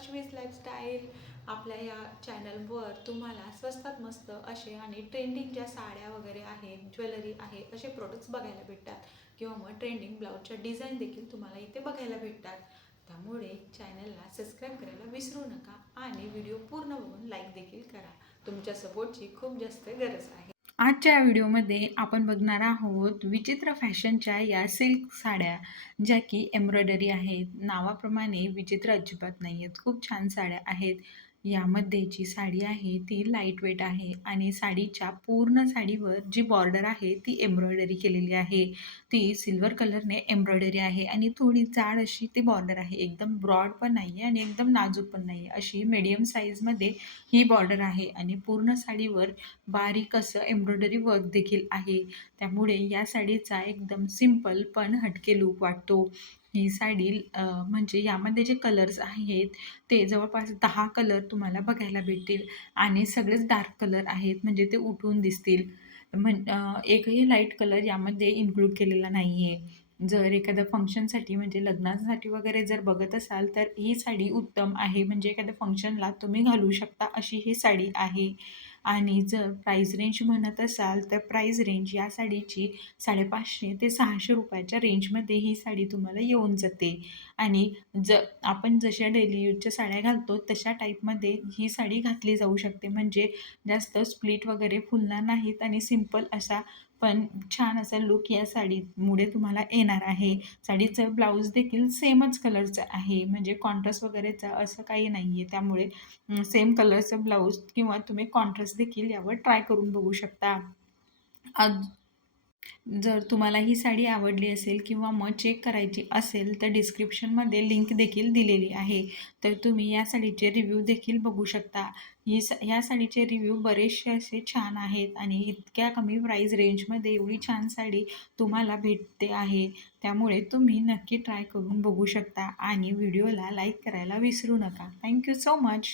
अर्शवीज lifestyle आपल्या या चॅनलवर तुम्हाला स्वस्तात मस्त असे आणि ट्रेंडिंग ज्या साड्या वगैरे आहेत, ज्वेलरी आहे, असे प्रोडक्ट्स बघायला भेटतात किंवा मग ट्रेंडिंग ब्लाऊजच्या डिझाईन देखील तुम्हाला इथे बघायला भेटतात. त्यामुळे चॅनलला सबस्क्राईब करायला विसरू नका आणि व्हिडिओ पूर्ण बघून लाईक देखील करा. तुमच्या सपोर्टची खूप जास्त गरज आहे. आजच्या व्हिडिओमध्ये आपण बघणार आहोत विचित्र फॅशनच्या या सिल्क साड्या, ज्या की एम्ब्रॉयडरी आहेत. नावाप्रमाणे विचित्र अजिबात नाही आहेत, खूप छान साड्या आहेत. यामध्ये जी साडी आहे ती लाईट वेट आहे आणि साडीच्या पूर्ण साडीवर जी बॉर्डर आहे ती एम्ब्रॉयडरी केलेली आहे. ती सिल्वर कलरने एम्ब्रॉयडरी आहे आणि थोडी जाड अशी ती बॉर्डर आहे. एकदम ब्रॉड पण नाही आहे आणि एकदम नाजूक पण नाही आहे, अशी मीडियम साईजमध्ये ही बॉर्डर आहे आणि पूर्ण साडीवर बारीक असं एम्ब्रॉयडरी वर्क देखील आहे. त्यामुळे या साडीचा एकदम सिंपल पण हटके लूक वाटतो. ही साडी म्हणजे यामध्ये जे कलर्स आहेत ते जवळपास 10 कलर तुम्हाला बघायला भेटतील आणि सगळेच डार्क कलर आहेत, म्हणजे ते उठून दिसतील. एकही लाईट कलर यामध्ये इन्क्लूड केलेला नाही आहे. जर एखाद्या फंक्शनसाठी म्हणजे लग्नासाठी वगैरे जर बघत असाल तर ही साडी उत्तम आहे, म्हणजे एखाद्या फंक्शनला तुम्ही घालू शकता अशी ही साडी आहे. आणि जर प्राईस रेंज म्हणत असाल तर प्राईस रेंज या साडीची 550 ते 600 रुपयाच्या रेंजमध्ये ही साडी तुम्हाला येऊन जाते. आणि आपण जशा डेली यूजच्या साड्या घालतो तशा टाईपमध्ये ही साडी घातली जाऊ शकते, म्हणजे जास्त स्प्लिट वगैरे फुलणार नाहीत आणि सिंपल असा पण छान असा लूक या साडीमुळे तुम्हाला येणार आहे. साडीचं ब्लाऊज देखील सेमच कलरचं आहे, म्हणजे कॉन्ट्रास्ट वगैरेचं असं काही नाही आहे. त्यामुळे सेम कलरचं ब्लाऊज किंवा तुम्ही कॉन्ट्रास्ट देखील यावर ट्राय करून बघू शकता. जर तुम्हाला ही साडी आवडली असेल किंवा मग चेक करायची असेल तर डिस्क्रिप्शनमध्ये लिंक देखील दिलेली आहे, तर तुम्ही या साडीचे रिव्ह्यू देखील बघू शकता. ह्या साडीचे रिव्ह्यू बरेचसे असे छान आहेत आणि इतक्या कमी प्राईस रेंजमध्ये एवढी छान साडी तुम्हाला भेटते आहे. त्यामुळे तुम्ही नक्की ट्राय करून बघू शकता आणि व्हिडिओला लाईक करायला विसरू नका. Thank you so much.